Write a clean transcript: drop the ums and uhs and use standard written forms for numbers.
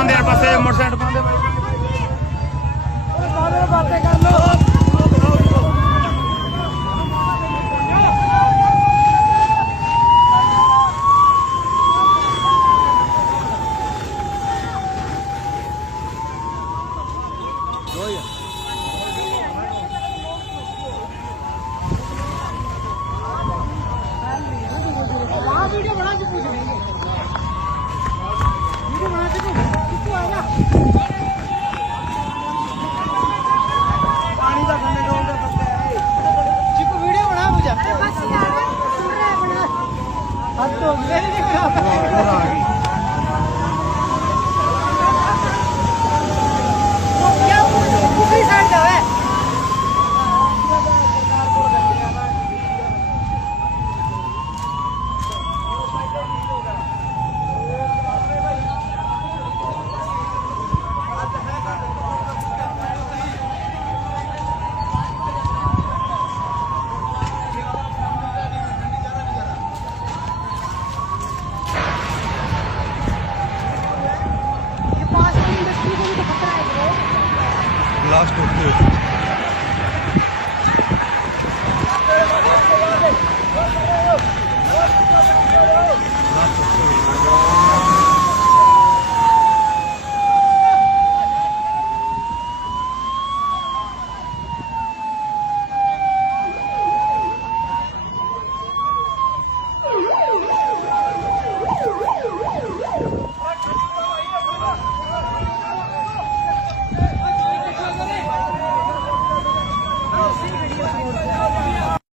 पाते यार पासे मोटरसाइकिल पाते भाई बातें कर लो वीडियो बना के पूछ लेंगे वीडियो बना के कितने आएगा पानी का खाने का होगा चिकू वीडियो बना मुझे बस यार सुन रहे बना हाथ तो मेरे लिए खराब है वो क्या दूसरी साइड जाओ है लास्ट होते लास्ट